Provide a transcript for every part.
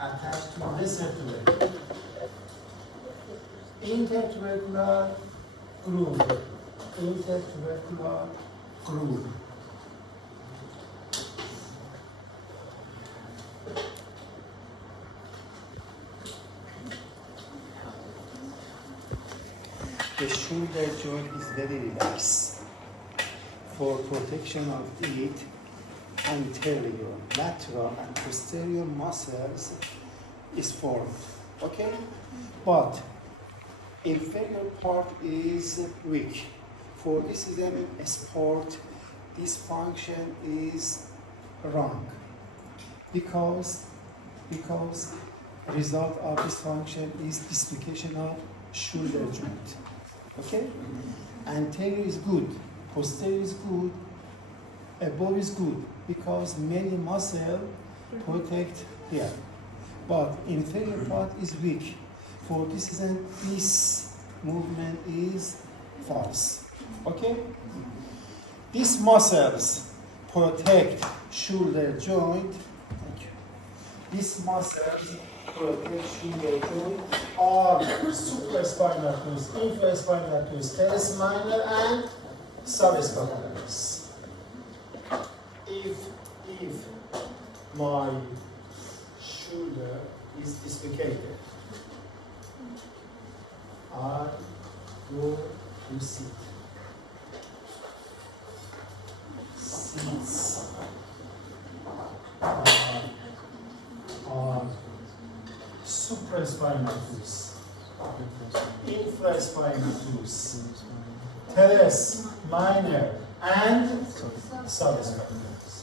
attached to lesser tubercle. Intertubercular groove. Intertubercular groove. The shoulder joint is very relaxed. For protection of it, anterior, lateral, and posterior muscles is formed. Okay? But inferior part is weak. For this reason, sport, this function is wrong. Because result of this function is dislocation of shoulder joint. Okay? Anterior is good, posterior is good, above is good because many muscle protect here. But inferior part is weak. For this reason, this movement is false. Okay? These muscles protect shoulder joint. Thank you. These muscles protect shoulder joint are supraspinatus, infraspinatus, teres minor, and subspinatus. If my shoulder is dislocated, I go to sit. Sits on supraspinatus, infraspinatus, teres minor, and subspinatus.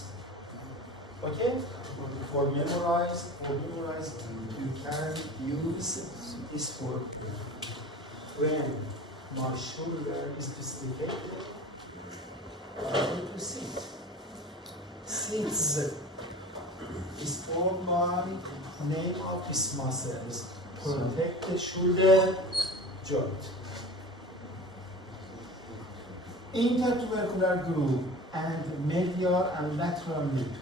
Okay? For memorize, you can use this word. When my shoulder is dislocated, I need to sit. Sits is formed by name of these muscles. Protect the shoulder joint. Intertubercular groove and medial and lateral lip.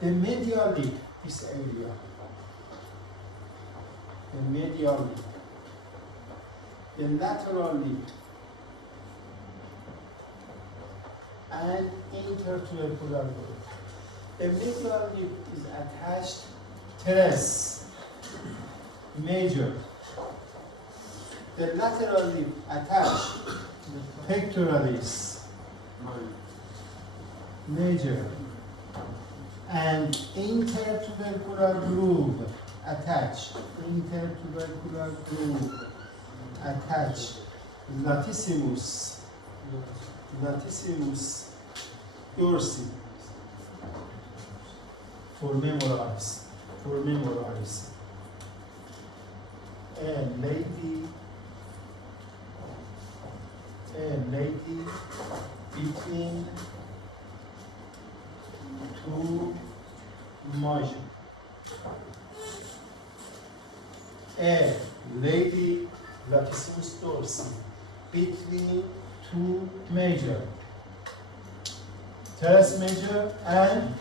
The medial lip, this area. The medial lip. The lateral lip. And intertubercular groove. The medial lip is attached teres major. The lateral lip attached pectoralis major. And intertubercular groove attached. Intertubercular groove attached latissimus. Latissimus dorsi. For memorize. A lady between two major. A lady latissimus dorsi between two major. Teres major and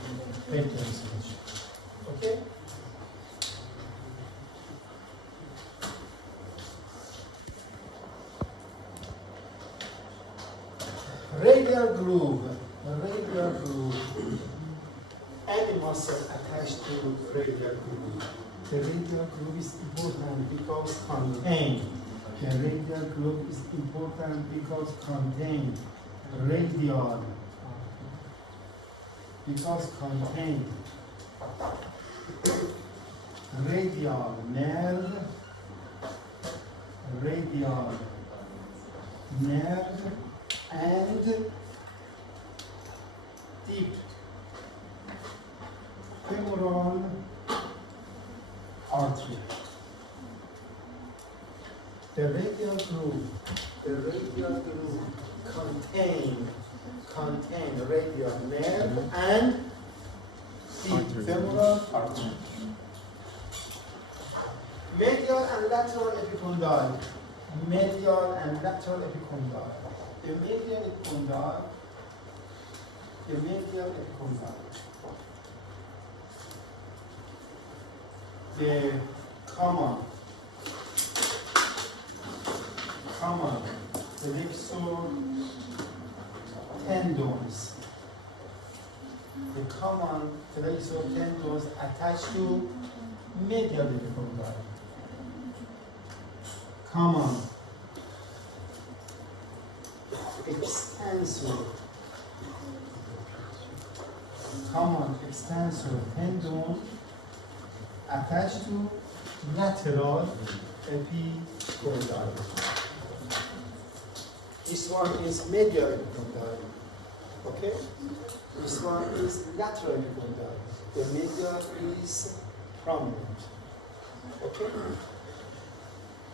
pectoralis major. Okay? Radial groove. Any muscle attached to radial groove. The radial groove is important because contain. The radial groove is important because contain radial. Because contain radial nerve, and deep femoral artery. The radial groove contain radial nerve and deep femoral artery. Medial and lateral epicondyle. The medial epicondyle the common flexor tendons. The common flexor tendons attached to medial epicondyli. Common extensor tendon attached to lateral epicondyli. This one is medial epicondyli. Okay? This one is lateral epicondyli. The medial is prominent. Okay?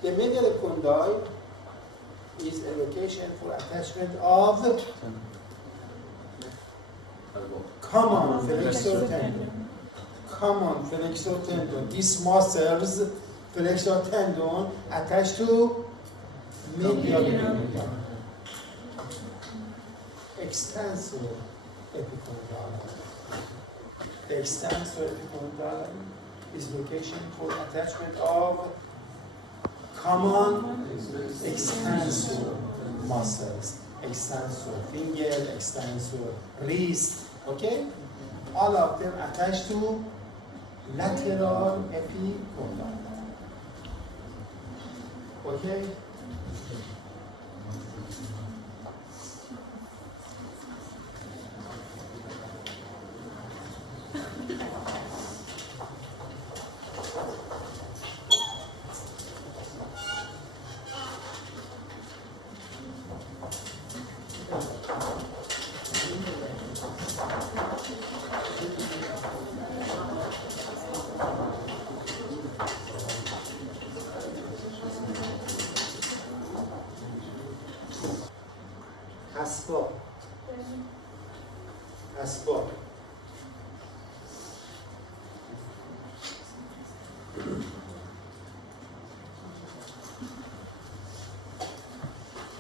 The medial epicondyle is a location for attachment of common flexor tendon. Common flexor tendon. These muscles, flexor tendon, attached to medial epicondyle. Extensor epicondyle. The extensor epicondyle is location for attachment of common extensor muscles. Extensor finger, extensor wrist, okay? All of them attached to lateral epicondyle. Okay? Asbab.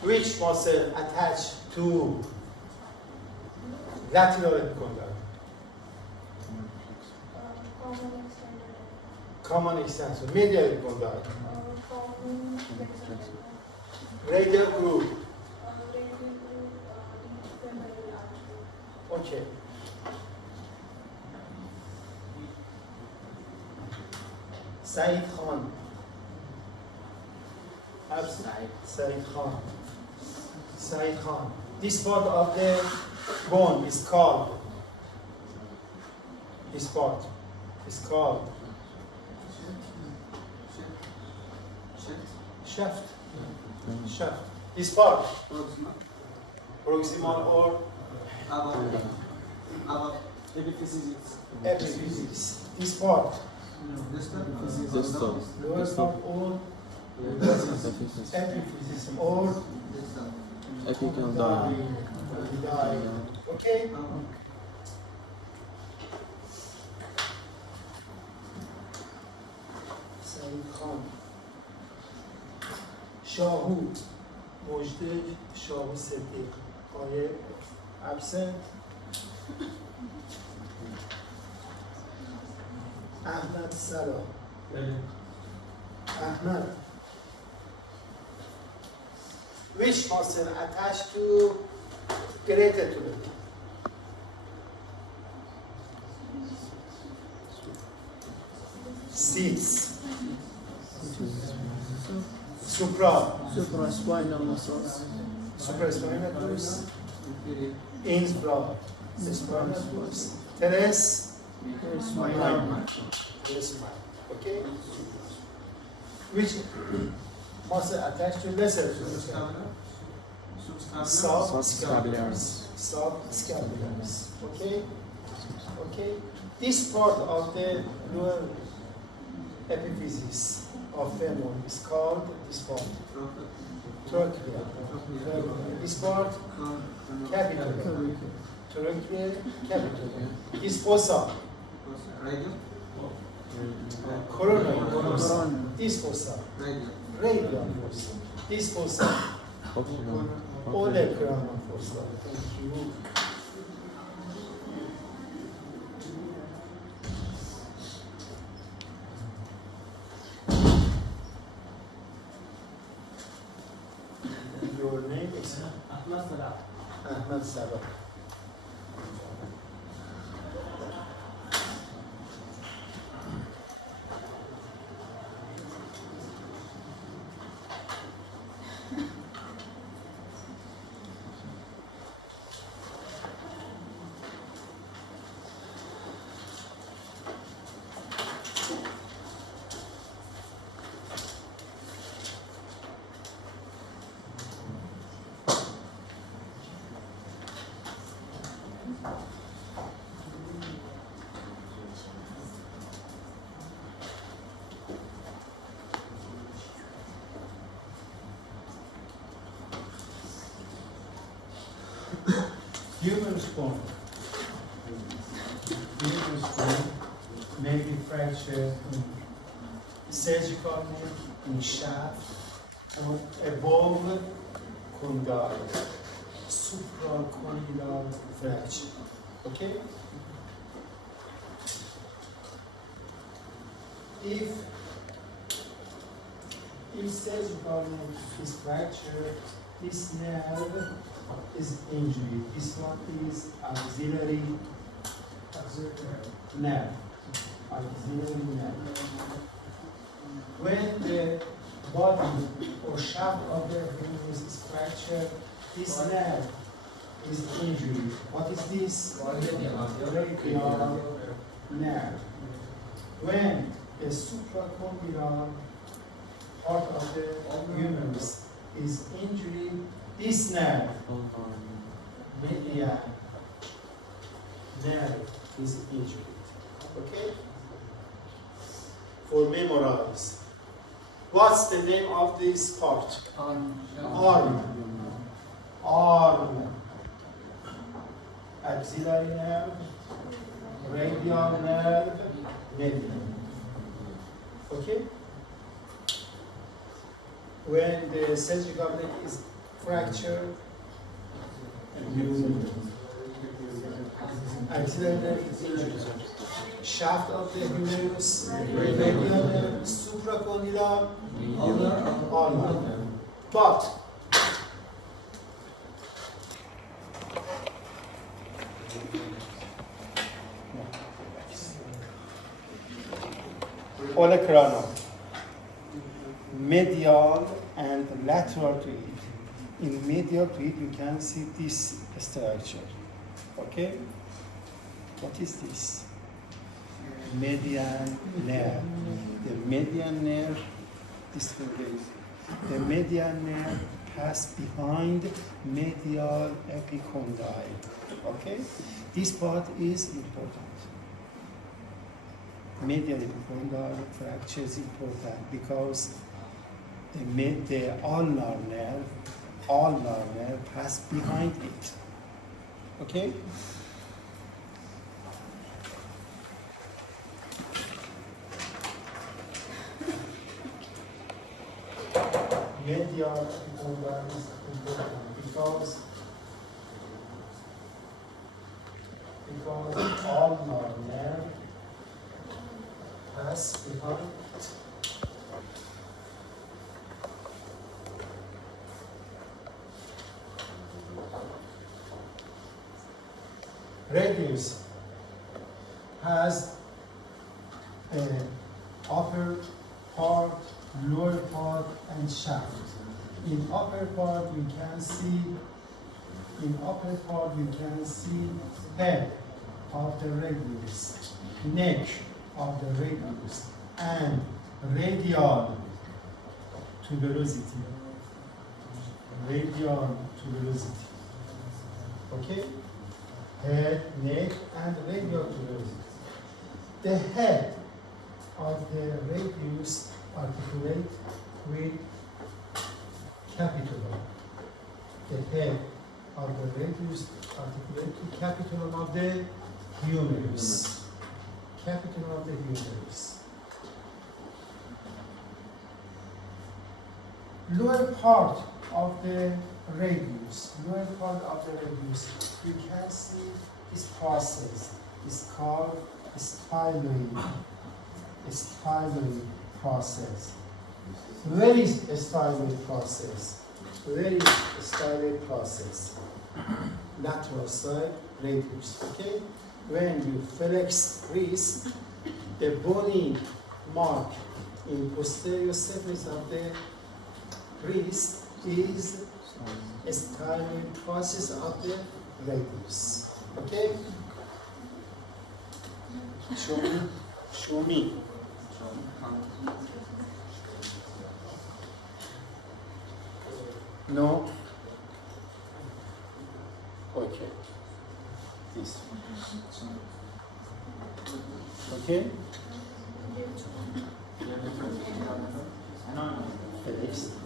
Which muscle attached to lateral epicondyle? Common extensor. Medial epicondyle. Radial groove. Okay. Said Khan. Said Khan. Said Khan. This part of the bone is called. This part is called shaft. Shaft. This part. Proximal or epiphysis. This part. Lower part or epiphysis or epicondyle. Okay? Said Khan. Shahu. Mujde Shahu Siddiq. Are absent? Ahmad Salah. Ahmad. Which muscle attached to greater to it? Seats. Supraspinal muscles. Supraspinal muscles. Infra. Spinal muscles. Teres. Okay. Which muscle attached to lesser subscapularis. Subscapularis. Okay. Okay. This part of the lower epiphysis of femur is called this part. Trochlea. This part capitula. Trochlea capitula. This fossa. Coronal. This fossa. Radial fossa. This fossa. Olecranon fossa. Thank you. Ahmad Salah. Humerus bone. Humerus bone may be fractured in surgical neck, in shaft, or above condyle, supracondylar fracture. Okay? If surgical neck is fractured, this nerve is injured. This one is auxiliary nerve. Auxiliary nerve. When the body or shaft of the humerus is fractured, this nerve is injured. What is this? Radial nerve. When the supracondylar part of the humerus is injured, this nerve, median nerve, is injured. Okay? For memorize. What's the name of this part? Arm. Arm. Axillary nerve, radial nerve, median. Okay? When the surgical neck is fractured, axillary nerve is injured. Shaft of the humerus, radial nerve, supracondylar, ulnar nerve. But olecranon, medial and lateral to it. In medial to it, you can see this structure. Okay? What is this? Median nerve. The median nerve, this is the median nerve pass behind medial epicondyle. Okay? This part is important. Medial epicondyle fracture is important because the ulnar nerve pass behind it. Okay? Medial epicondyle is important because ulnar nerve pass behind it. Radius has an upper part, lower part, and shaft. In upper part you can see head of the radius, neck of the radius, and radial tuberosity. Radial tuberosity. Okay? Head, neck, and radial tuberosity. The head of the radius articulate with capitulum. The head of the radius articulate with capitulum of the humerus. Capitulum of the humerus. Lower part of the radius, you can see this process. It's called styloid process. Where is a styloid process? very styled process. Lateral side, radius, okay? When you flex wrist, the bony mark in posterior surface of the wrist is a styling process of the radius, okay? Show me. No. Okay. This. Okay.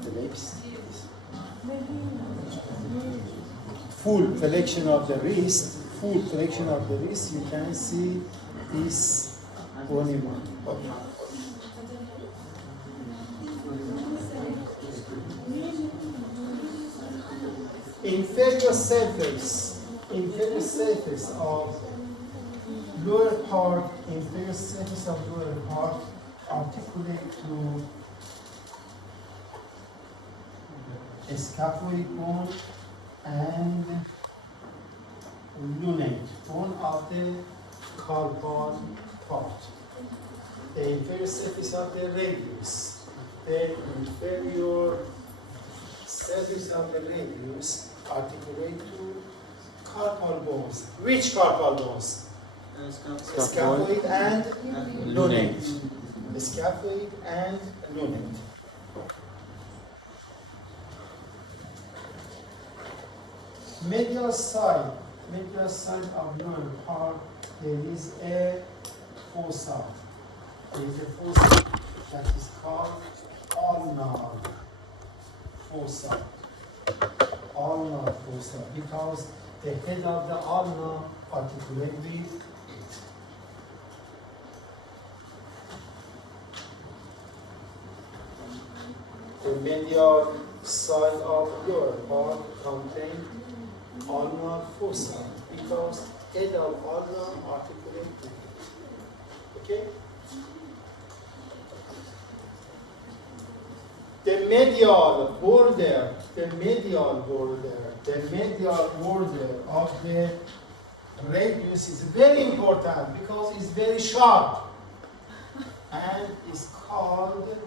The legs. Full flexion of the wrist. Full flexion of the wrist. You can see this bony mark. Okay. Inferior surface of lower part, articulate to scaphoid bone and lunate bone of the carpal part. The inferior surface of the radius, the inferior surface of the radius articulate to carpal bones. Which carpal bones? Scaphoid and lunate. Scaphoid and lunate. Medial side of lower part, there is a fossa. There is a fossa that is called ulnar fossa. Ulnar fossa, because the head of the ulna articulate with it. The medial side of lower part contains ulnar fossa, because head of ulna articulate with it. Okay? The medial border of the radius is very important because it's very sharp and is called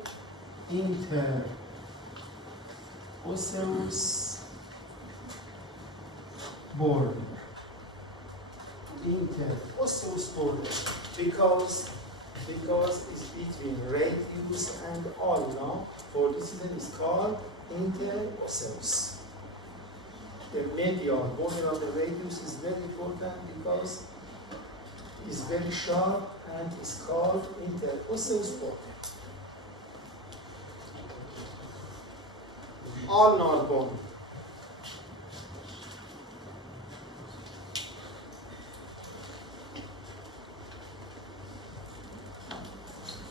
interosseous border. Interosseous border because it's between radius and ulna. For this reason, it's called interosseous. The medial border of the radius is very important because it's very sharp and it's called interosseous border. Ulnar bone.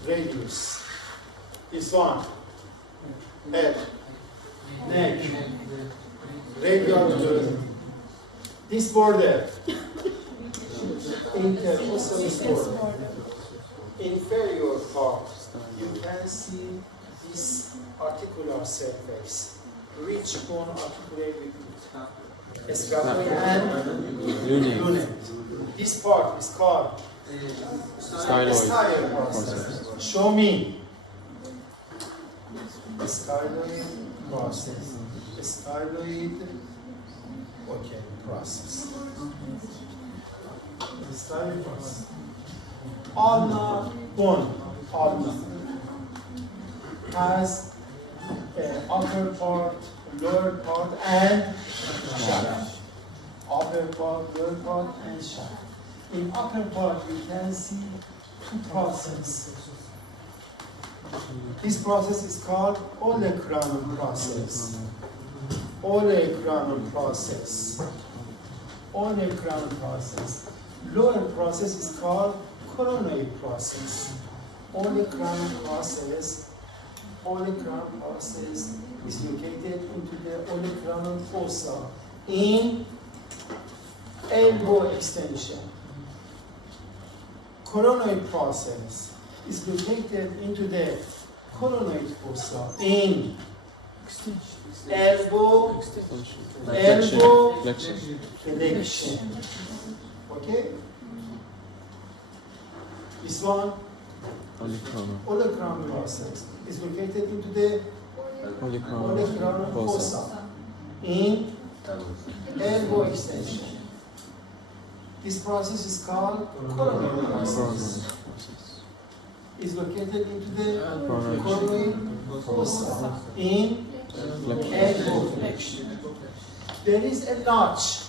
Radius. This one. Head. Neck. Radial. This border. Interosseous border. Inferior part. You can see this articular surface. Which bone articulate with it? Scaphoid and lunate. This part is called styloid process. Show me. Styloid process. Styloid, okay, process. Styloid process. Ulnar bone. Ulnar has upper part, lower part, and shaft. Upper part, lower part, and shaft. In upper part, you can see two processes. This process is called olecranon process. Olecranon process. Olecranon process. Lower process is called coronoid process. Olecranon process is located into the olecranon fossa in elbow extension. Coronoid process is located into the coronoid fossa in elbow, elbow, flexion. Okay? This one, olecranon process, is located into the olecranon fossa in elbow extension. This process is called coronary process. Is located into the coronary fossa in elbow flexion. There is a notch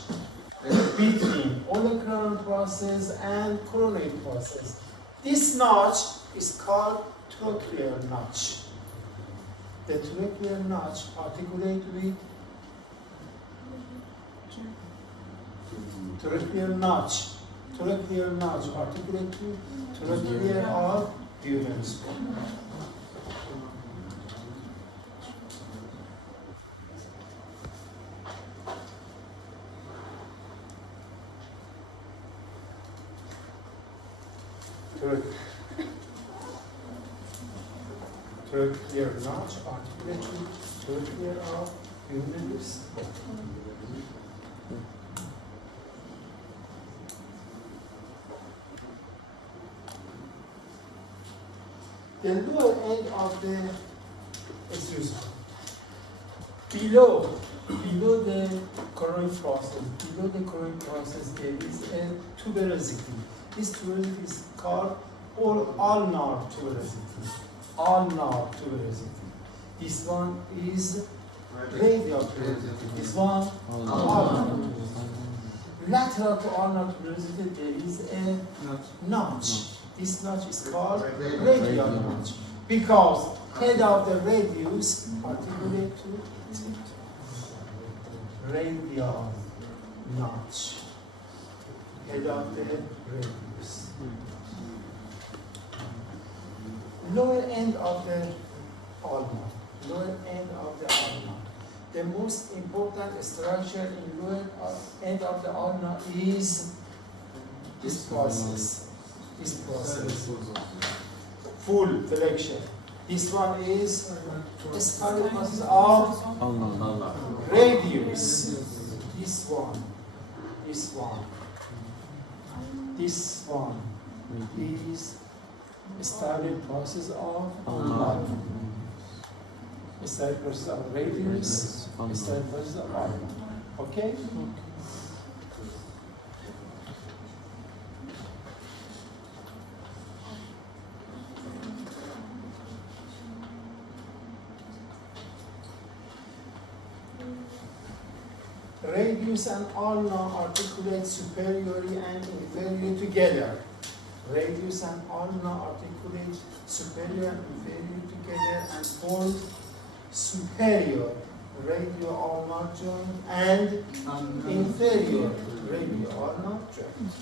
between olecranon process and coronary process. This notch is called trochlear notch. The trochlear notch articulate with trochlear notch. Trochlear notch articulate to trochlear of Duran's. Trochlear notch articulate to trochlear of Duran's. The lower end of the, below the coronary process, there is a tuberosity. This tuberosity is called ulnar tuberosity. Ulnar tuberosity. This one is radial tuberosity. This one, ulnar. Lateral to ulnar tuberosity, there is a notch. This notch is called radial notch because head of the radius articulate to it. Radial notch. Head of the radius. Lower end of the ulna. Lower end of the ulna. The most important structure in lower end of the ulna is this process. This process, full flexion. This one is the spinal process of radius. This one, this one is started process of ulnar. Started process of radius. Started process of ulnar. Okay. Radius and ulna articulate superiorly and inferiorly together. Radius and ulna articulate superior and inferior together and form superior radio-ulnar joint and inferior radio-ulnar joint.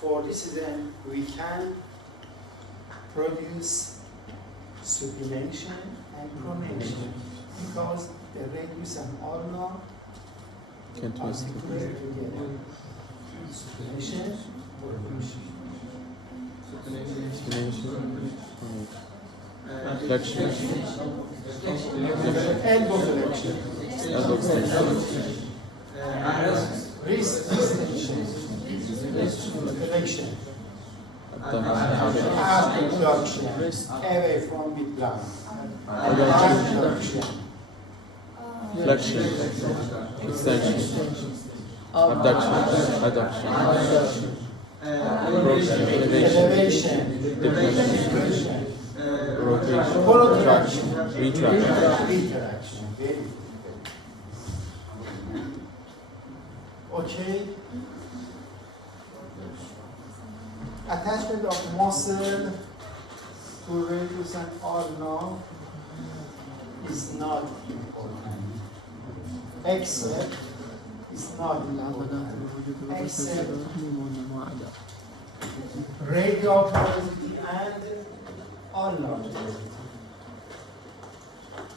For this reason, we can produce supination and pronation because the radius and ulna Can twist it. Supination, pronation. Flexion. Elbow flexion. Elbow extension. Wrist extension. Flexion. Abduction. Away from midline. Abduction. Flexion. Extension. Abduction. Adduction. Elevation. Depression. Rotation. Protraction. Retraction. Retraction. Very good. Okay. Attachment of muscle to radius and ulna is not important. Except it's not important. Except radial porosity and ulnar porosity.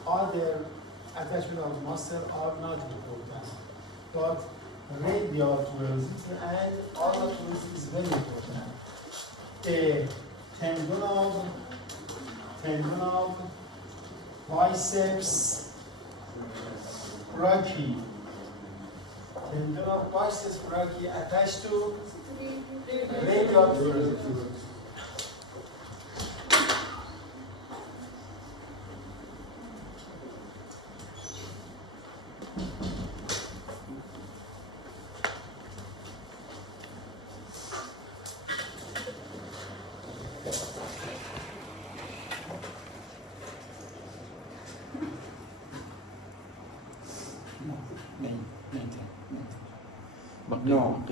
Other attachment of muscle are not important, but radial porosity and ulnar porosity is very important. The tendon of biceps brachii. Tendon of biceps brachii attached to radial tuberosity. No.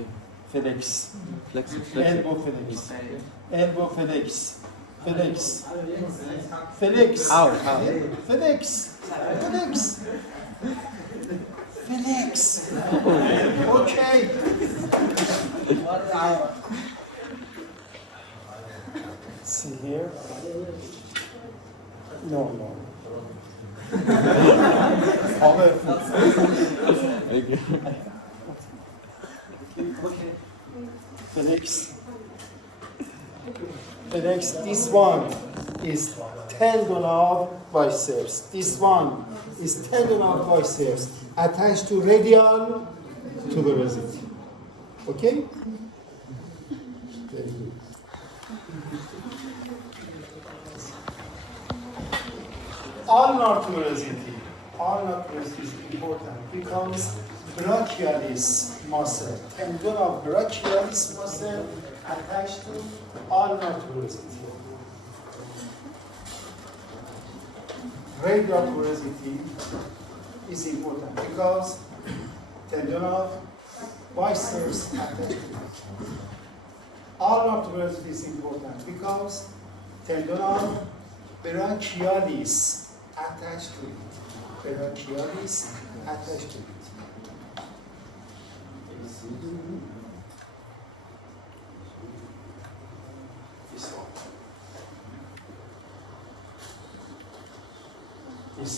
FedEx. Flex. Elbow FedEx. Elbow FedEx. FedEx. FedEx. Ow. FedEx. FedEx. FedEx. Okay. See here. No. FedEx, this one is tendon of biceps. This one is tendon of biceps attached to radial tuberosity. Okay? Very good. Ulnar tuberosity. Ulnar tuberosity is important because brachialis muscle, tendon of brachialis muscle attached to ulnar tuberosity. Radial tuberosity is important because tendon of biceps attached to it. Ulnar tuberosity is important because tendon of brachialis attached to it. Brachialis attached to it. This one. This.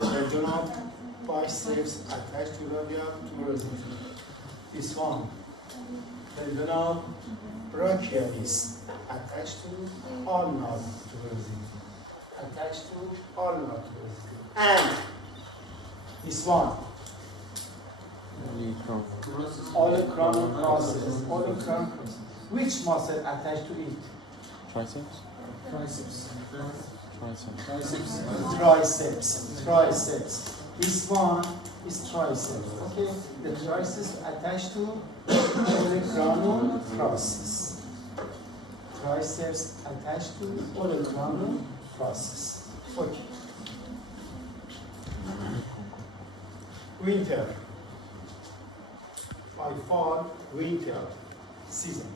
Tendon of biceps attached to radial tuberosity. This one. Tendon of brachialis attached to ulnar tuberosity. Attached to ulnar tuberosity. And this one. Olecranon process. Olecranon process. Which muscle attached to it? Triceps. Triceps. Triceps. Triceps. This one is triceps. Okay. The triceps attached to olecranon process. Triceps attached to olecranon process. Okay. Winter. I fall winter season.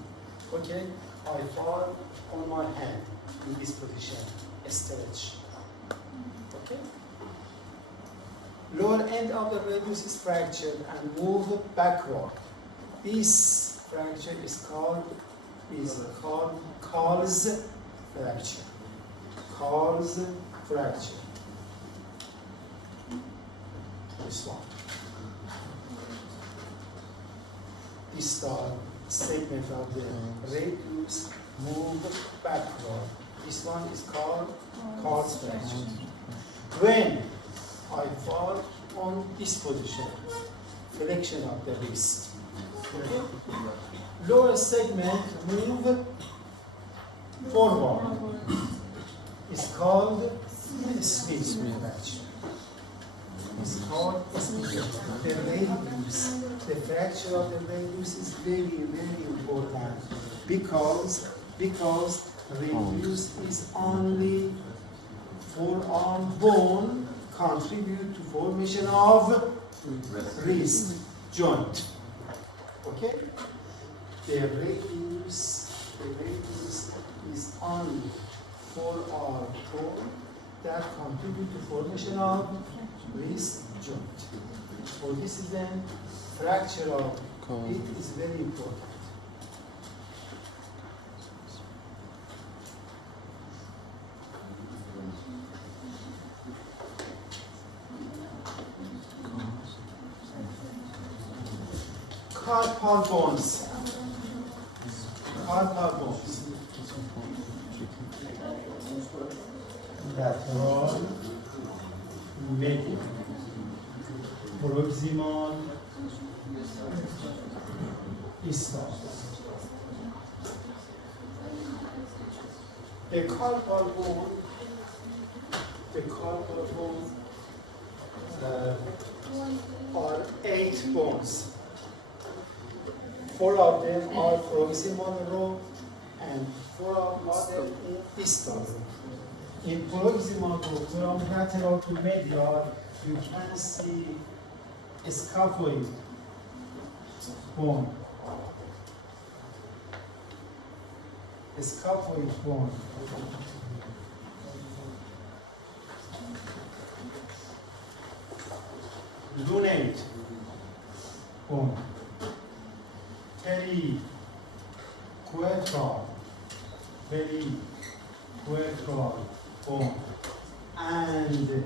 Okay? I fall on my hand in this position. Stretch. Okay? Lower end of the radius is fractured and move backward. This fracture is called Carl's fracture. Carl's fracture. This one. Distal segment of the radius move backward. This one is called Carl's fracture. When I fall on this position, flexion of the wrist. Lower segment move forward. It's called Smith fracture. It's called the radius. The fracture of the radius is very, very important because radius is only forearm bone contribute to formation of wrist joint. Okay? The radius is only forearm bone that contribute to formation of wrist joint. For this reason, fracture of it is very important. Carpal bones. Carpal bones. Lateral, medial, proximal, distal. The carpal bone are 8 bones. 4 of them are proximal row and 4 of them in distal row. In proximal row, from lateral to medial, you can see a scaphoid bone. A scaphoid bone. Lunate bone. Periquetral bone. And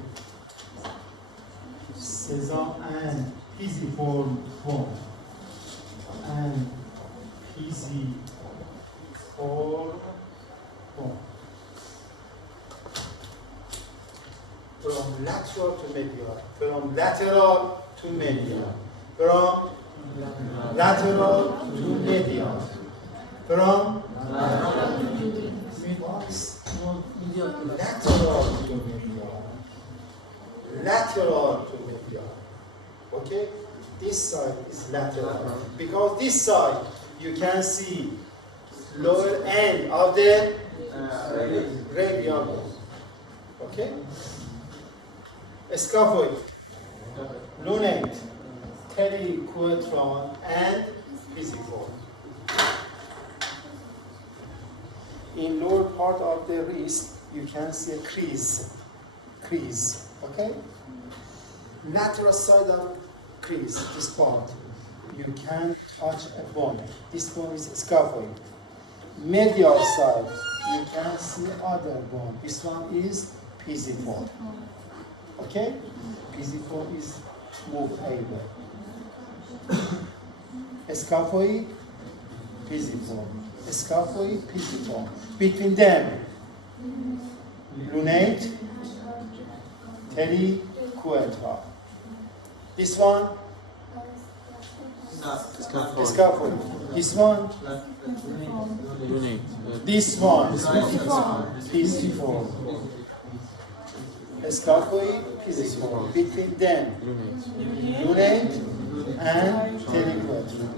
sesame and pisiform bone. And pisiform bone. From lateral to medial. From lateral to medial. From lateral to medial. From lateral to medial. Lateral to medial. Okay? This side is lateral. Because this side, you can see lower end of the radial bone. Okay? Scaphoid, lunate, periquetral, and pisiform. In lower part of the wrist, you can see a crease. Okay? Lateral side of crease, this part, you can touch a bone. This bone is scaphoid. Medial side, you can see other bone. This one is pisiform. Okay? Pisiform is movable. Scaphoid, pisiform. Scaphoid, pisiform. Between them, lunate, periquetral. This one, scaphoid. This one, Lunate. this one, pisiform. Scaphoid, pisiform. Between them, lunate and periquetral.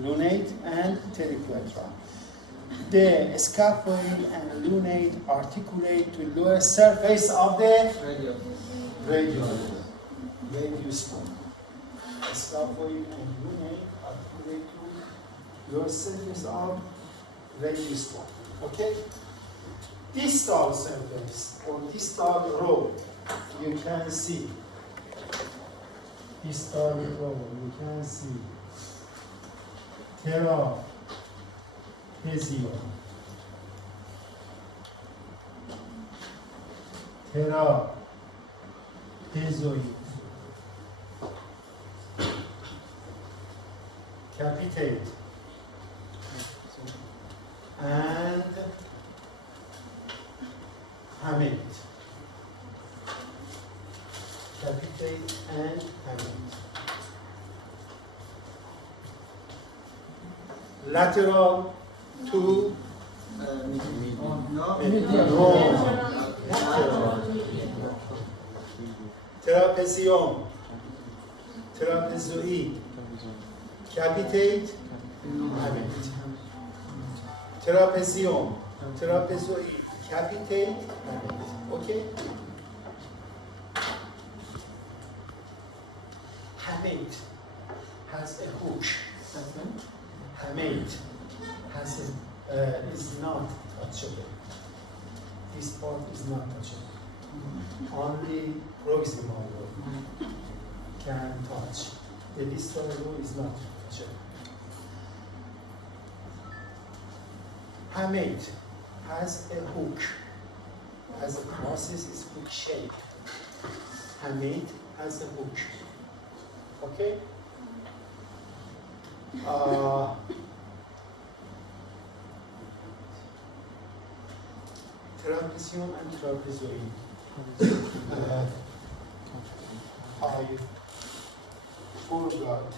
Lunate and periquetral. The scaphoid and lunate articulate to lower surface of the radius bone. Scaphoid and lunate articulate to lower surface of radius bone. Okay? Distal surface or distal row, you can see. Distal row, you can see. Trapezium. Trapezoid. Capitate. And hamate. Capitate and hamate. Lateral to medial. Trapezium. Trapezoid. Capitate, hamate. Trapezium. Trapezoid. Capitate, hamate. Okay? Hamate has a hook. Hamate has is not touchable. This part is not touchable. Only proximal row can touch. The distal row is not touchable. Hamate has a hook. As a process is hook shape. Hamate has a hook. Okay? Trapezium and trapezoid. I forgot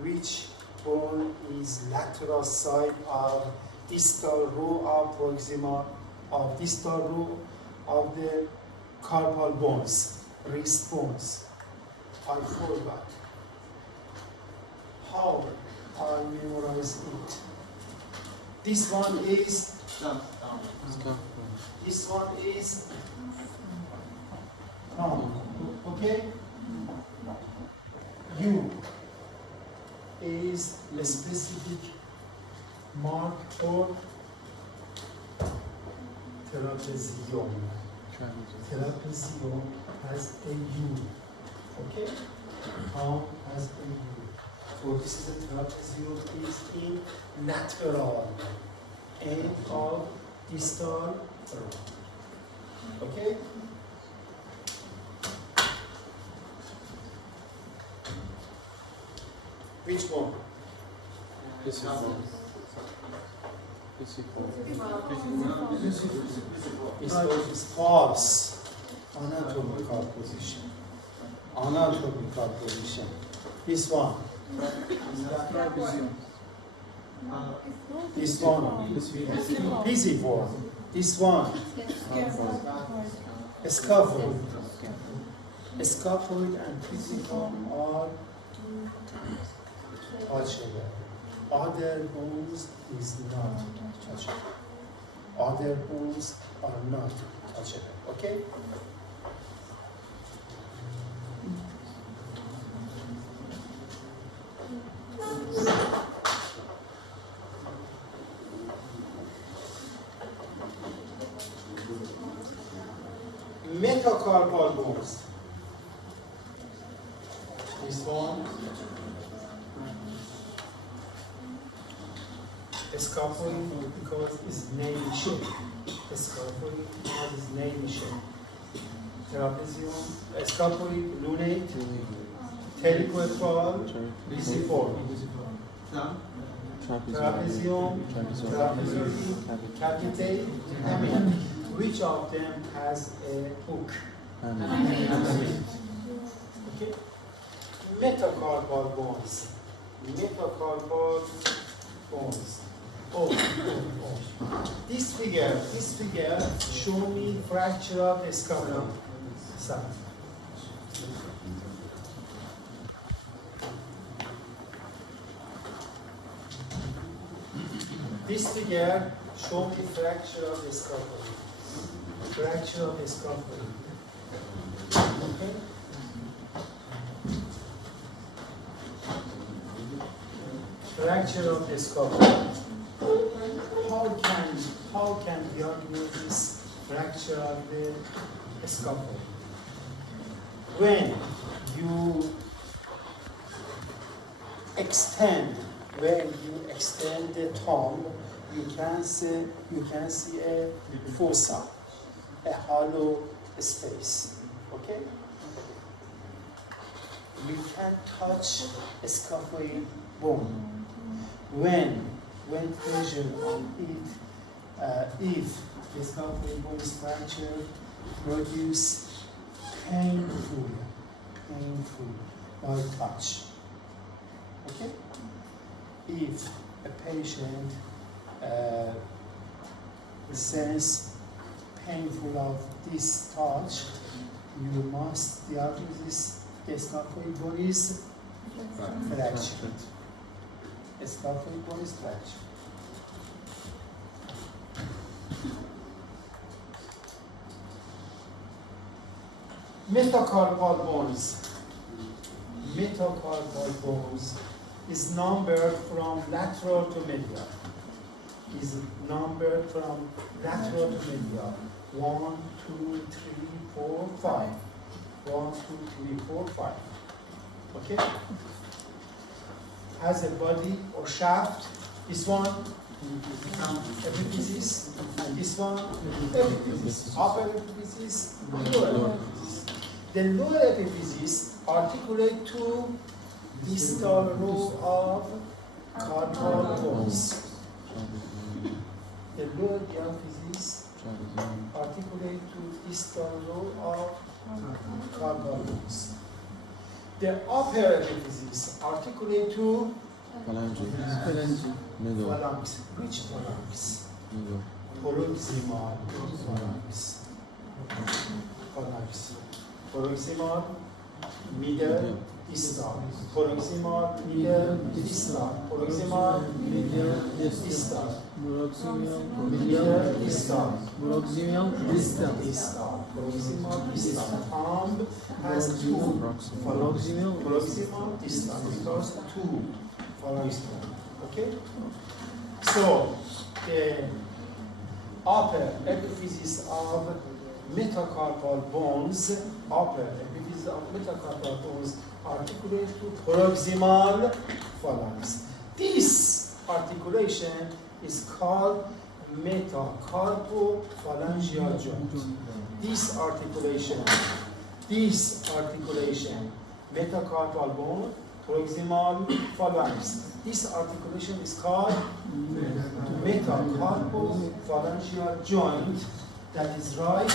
which bone is lateral side of distal row of proximal of distal row of the carpal bones, wrist bones. I forgot. How I memorize it? This one is. This one is. Okay. U is a specific mark for trapezium. Trapezium has a U. Okay? Has a U. So this is a trapezium is in lateral end of distal row. Okay? Which one? It's false. Anatomical position. Anatomical position. This one. This one. Pisiform. This one. Scaphoid. Scaphoid and pisiform are touchable. Other bones is not touchable. Other bones are not touchable. Okay? Metacarpal bones. This one. Scaphoid because it's navy shape. Scaphoid because it's navy shape. Trapezium, scaphoid, lunate, helicoidal, pisiform. Trapezium, trapezoid, capitate, hamate. Which of them has a hook? Okay. Metacarpal bones. Metacarpal bones. This figure show me fracture of the scapula. This figure show me fracture of the scapula. Fracture of the scapula. Okay. Fracture of the scapula. How can we diagnose this fracture of the scapula? When you extend the tongue, you can see a fossa, a hollow space. Okay? You can touch a scaphoid bone. When pressure on it, if the scaphoid bone is fractured, produce painful by touch. Okay? If a patient sense painful of this touch, you must diagnose the scaphoid bone is fractured. The scaphoid bone is fractured. Metacarpal bones. Metacarpal bones is numbered from lateral to medial. Is numbered from lateral to medial. 1, 2, 3, 4, 5. 1, 2, 3, 4, 5. Okay? Has a body or shaft. This one, epiphysis. And this one, epiphysis. Upper epiphysis, lower epiphysis. The lower epiphysis articulate to distal row of carpal bones. The lower diaphysis articulate to distal row of carpal bones. The upper epiphysis articulate to phalanx. Which phalanx? Proximal phalanx. Phalanx. Proximal, middle, distal. Proximal, middle, distal. Proximal, middle, distal. Proximal, Middle, distal. proximal, distal. Distal. Proximal, distal. Thumb has two. Proximal, distal. Because two phalanx bone. Okay? So, the upper epiphysis of metacarpal bones, upper epiphysis of metacarpal bones articulate to proximal phalanx. This articulation is called metacarpophalangeal joint. This articulation, metacarpal bone, proximal phalanx. This articulation is called metacarpophalangeal joint. That is right.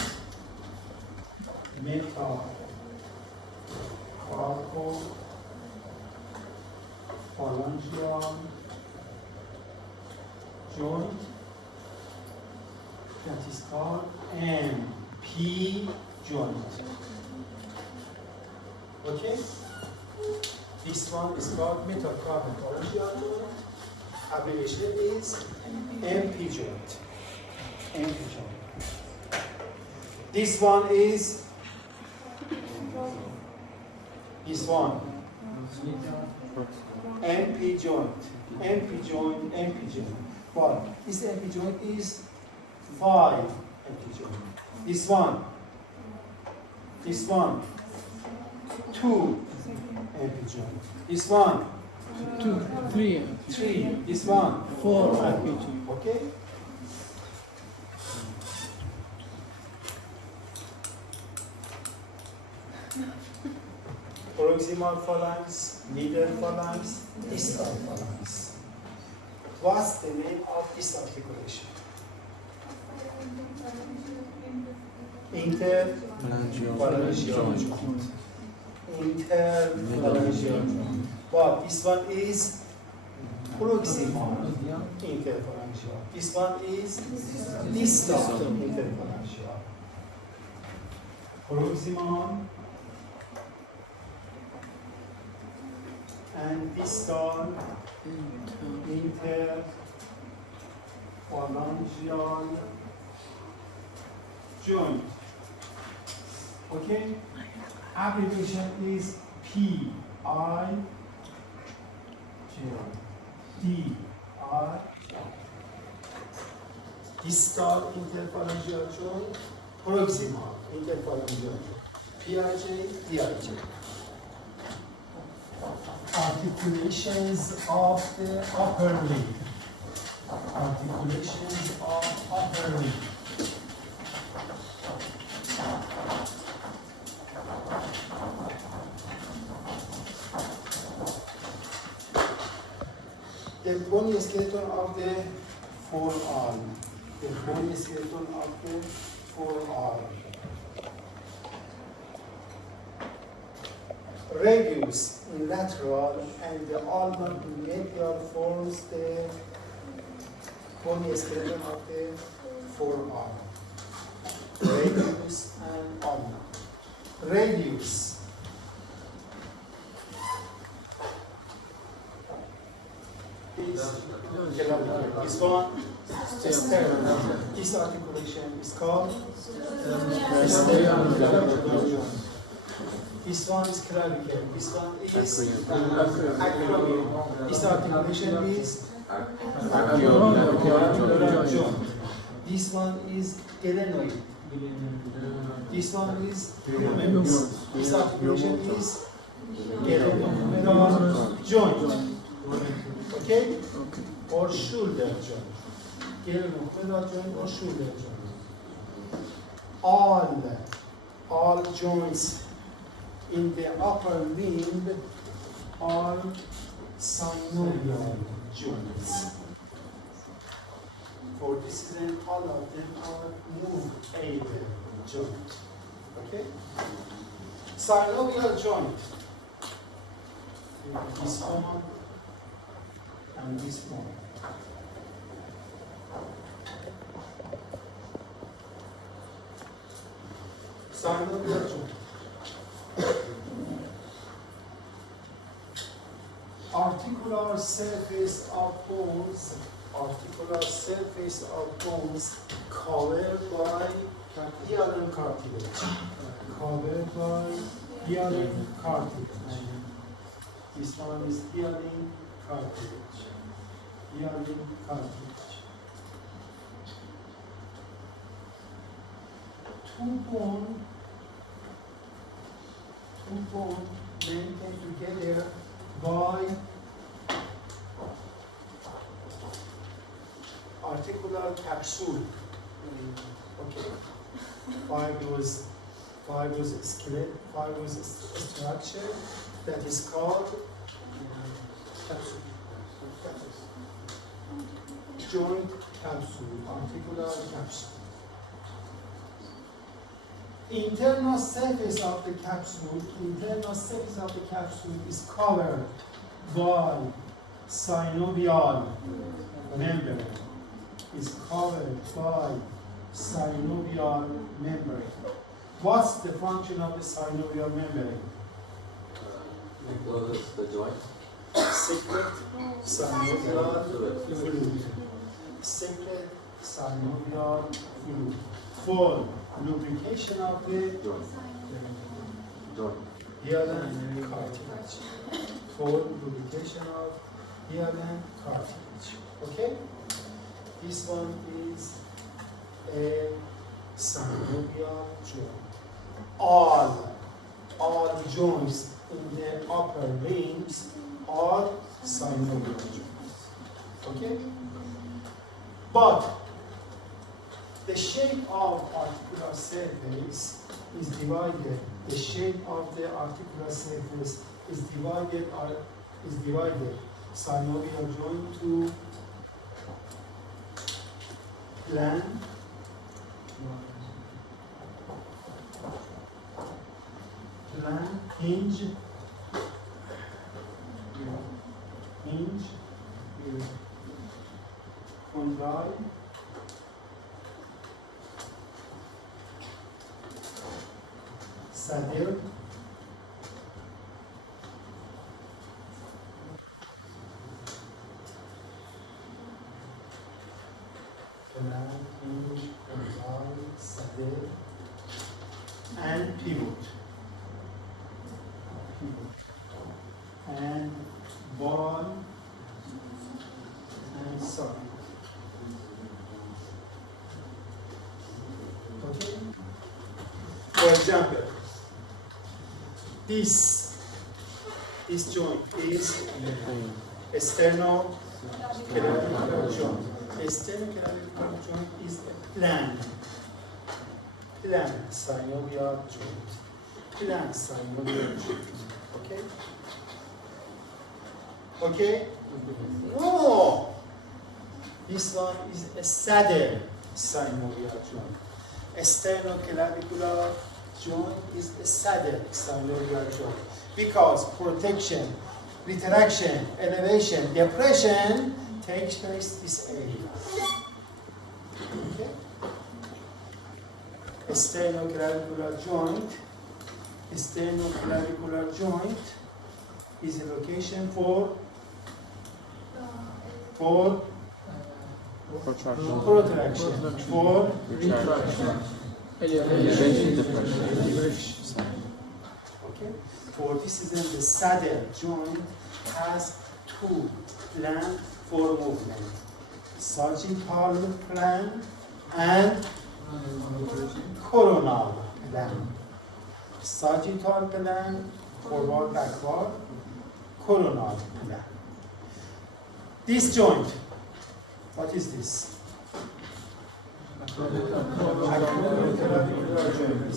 Metacarpophalangeal joint. That is called MP joint. Okay? This one is called metacarpophalangeal joint. Abbreviation is MP joint. MP joint. This one is this one. MP joint. MP joint. MP joint. But this MP joint is 5 MP joint. This one. This one. 2 MP joint. This one. 2, 3, 3. This one. 4 MP MP joint. joint. Okay? Proximal phalanx, middle phalanx, distal phalanx. What's the name of this articulation? Interphalangeal joint. Interphalangeal joint. But this one is proximal interphalangeal. This one is distal interphalangeal. Proximal and distal interphalangeal joint. Okay? Abbreviation is PI distal interphalangeal joint, proximal interphalangeal joint. PIJ, DIJ. Articulations of the upper limb. Articulations of upper limb. The bony skeleton of the forearm. The bony skeleton of the forearm. Radius in lateral and the ulnar in medial forms the bony skeleton of the forearm. Radius and ulnar. Radius. This one sternum. This articulation is called sternum. This one is clavicle. This one is acromion. This articulation is acromion joint. This one is glenoid. This one is humerus. This articulation is glenohumeral joint. Okay? Or shoulder joint. Glenohumeral joint or shoulder joint. All joints in the upper limb are synovial joints. For this reason, all of them are movable joint. Okay? Synovial joint. This one and this one. Synovial joint. Articular surface of bones. Articular surface of bones covered by hyaline cartilage. Covered by hyaline cartilage. This one is hyaline cartilage. Hyaline cartilage. Two bone maintained together by articular capsule. Okay. Fibrous structure that is called capsule. Joint capsule, articular capsule. Internal surface of the capsule is covered by synovial membrane. Is covered by synovial membrane. What's the function of the synovial membrane? Closes the joint. Secret synovial fluid. Secret synovial fluid. For lubrication of the Joint. hyaline cartilage. For lubrication of hyaline cartilage. Okay? This one is a synovial joint. All joints in the upper limbs are synovial joints. Okay? But the shape of articular surface is divided. The shape of the articular surface is divided. Synovial joint to plan, hinge, condyle, saddle, hinge, condyle, saddle, and pivot. And ball and socket. Okay? For example, this joint is sternoclavicular joint. The sternoclavicular joint is a plan synovial joint. Plan synovial joint. Okay? Okay? Oh! This one is a saddle synovial joint. A sternoclavicular joint is a saddle synovial joint. Because protection, retraction, elevation, depression takes place this area. Okay? A sternoclavicular joint is a location for protraction, for retraction. Elevation. Okay. For this reason, the saddle joint has two plans for movement: sagittal plan and coronal plan. Sagittal plan, forward, backward, coronal plan. This joint, what is this? It's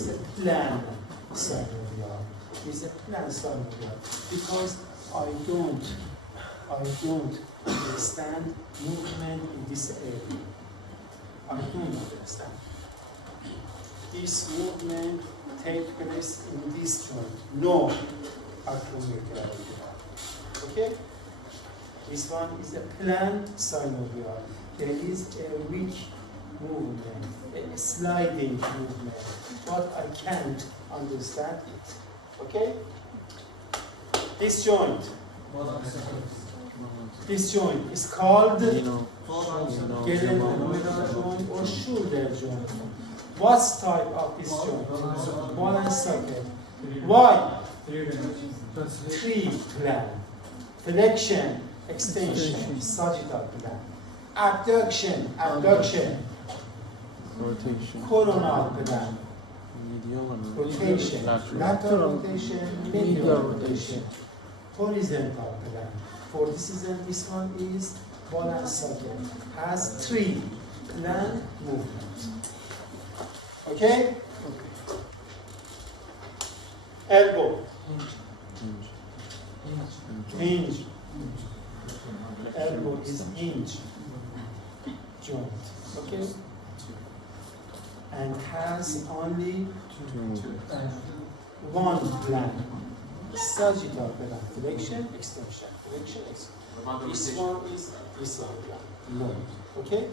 a plan synovial. It's a plan synovial because I don't understand movement in this area. I don't understand. This movement takes place in this joint. No acromioclavicular. Okay? This one is a planned synovial. There is a weak movement, a sliding movement, but I can't understand it. Okay? This joint is called Gelenoculavicular joint or shoulder joint. What's type of this joint? Ball and socket. Why? Three plan. Flexion, extension, sagittal plan. Abduction, Rotation. coronal plan. Medial and Rotation, lateral rotation, medial rotation. Horizontal plan. For this reason, this one is ball and socket. Has three plan movements. Okay? Elbow. Hinge. Elbow is hinge joint. Okay? And has only one plan. Sagittal plan. Flexion, extension. Flexion, extension. This one is this one plan. No. Okay?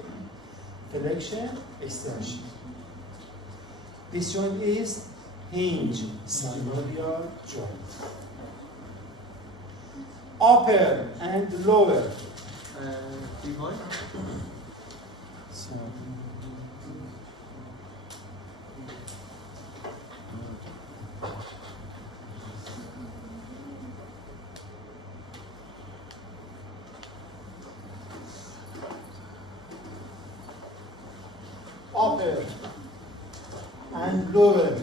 Flexion, extension. This joint is hinge synovial joint. Upper and lower. So, upper and lower.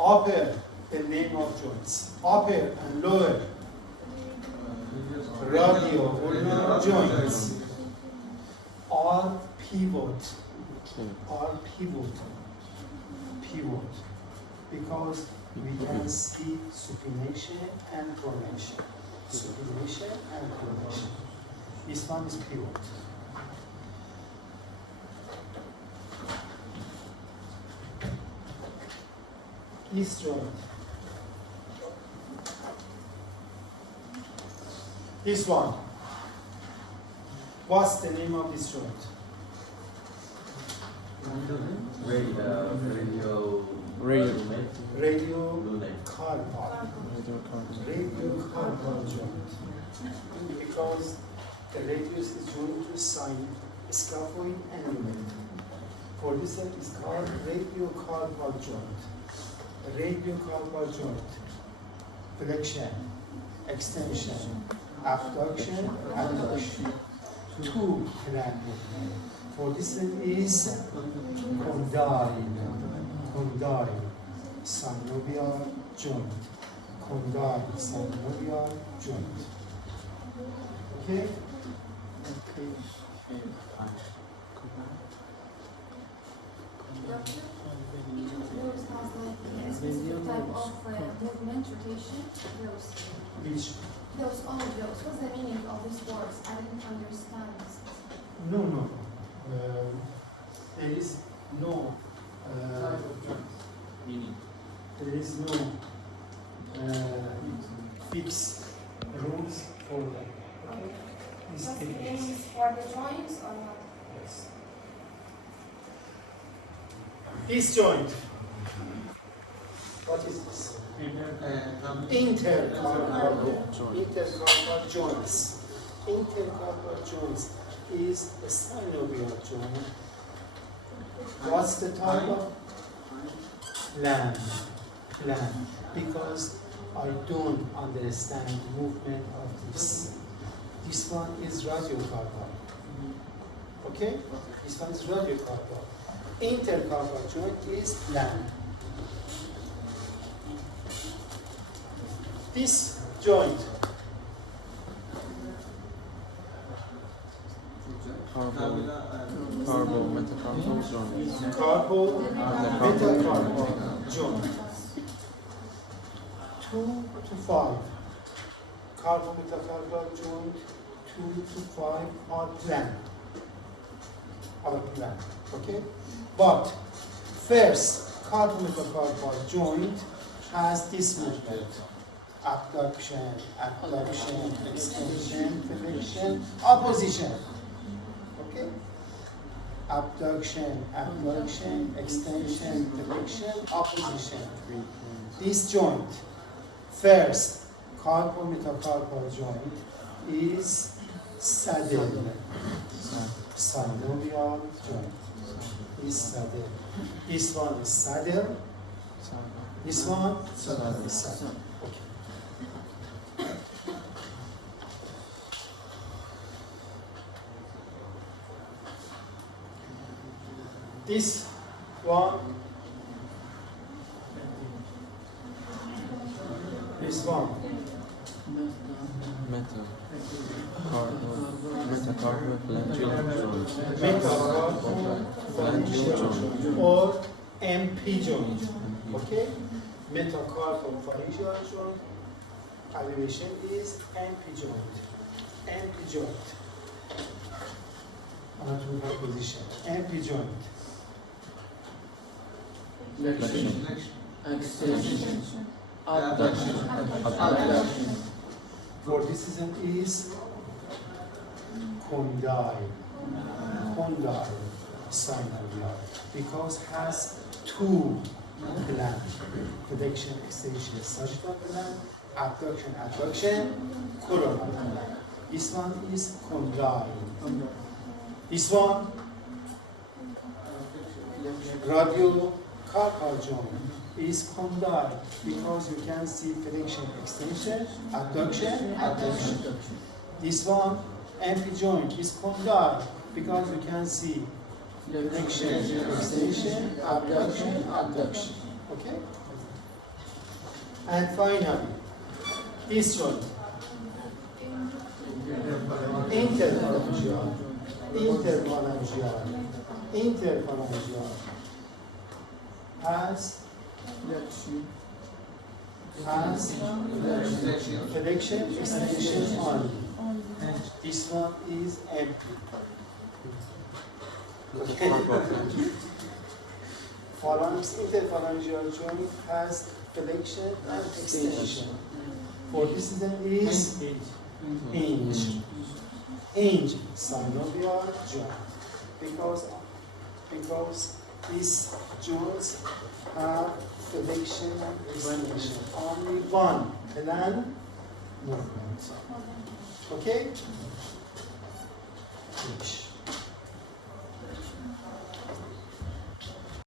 Upper, the name of joints. Upper and lower. Radio joints are pivot. Pivot. Because we can see supination and pronation. Supination and pronation. This one is pivot. This joint. This one. What's the name of this joint? Radiocarpal. Radiocarpal joint. Because the radius is joined to sine, scaphoid and lumen. For this one is called radiocarpal joint. Radiocarpal joint. Flexion, extension, abduction, adduction. Two plan movement. For this one is condyle synovial joint. Condyle synovial joint. Okay? Specific type of movement, rotation, those. Which? Those, all of those. What's the meaning of these words? I didn't understand. No. There is no Meaning. there is no fixed rules for that. Okay? It's What's the fixed. meanings for the joints or not? Yes. This joint. What is this? Intercarpal joints. Intercarpal joints is a synovial joint. What's the type of plan? Because I don't understand movement of this. This one is radiocarpal. Okay? This one is radiocarpal. Intercarpal joint is plan. This joint. Carbo-metacarpal joint. Carbo-metacarpal joint. 2 to 5. Carbo-metacarpal joint 2 to 5 are planned. our plan. Okay? But first, carpal metacarpal joint has this movement. Abduction, abduction, extension, flexion, opposition. Okay? Abduction, abduction, extension, flexion, opposition. This joint, first, carpal metacarpal joint is saddle. Synovial joint is saddle. This one is saddle. This one is saddle. Okay. This one, this one, Metacarpophalangeal joint. metacarpal or MP joint. Okay? Metacarpophalangeal joint, elevation is MP joint. MP joint. Anatomical position. MP joint. Flexion. Extension. Abduction. Abduction. For this reason is condyle. Condyle synovial because has two glands, flexion, extension, sagittal gland, abduction, abduction, coronal gland. This one is condyle. This one, radiocarpal joint is condyle because you can see flexion, extension, abduction, abduction. This one, MP joint is condyle because you can see flexion, extension, abduction, abduction. Okay? And finally, this joint, interphalangeal, interphalangeal, interphalangeal has flexion, extension only. This one is empty. Phalanx, interphalangeal joint has flexion and extension. For this reason is hinge. Hinge, synovial joint. Because these joints have flexion and extension. Only one plan movement. Okay? Hinge.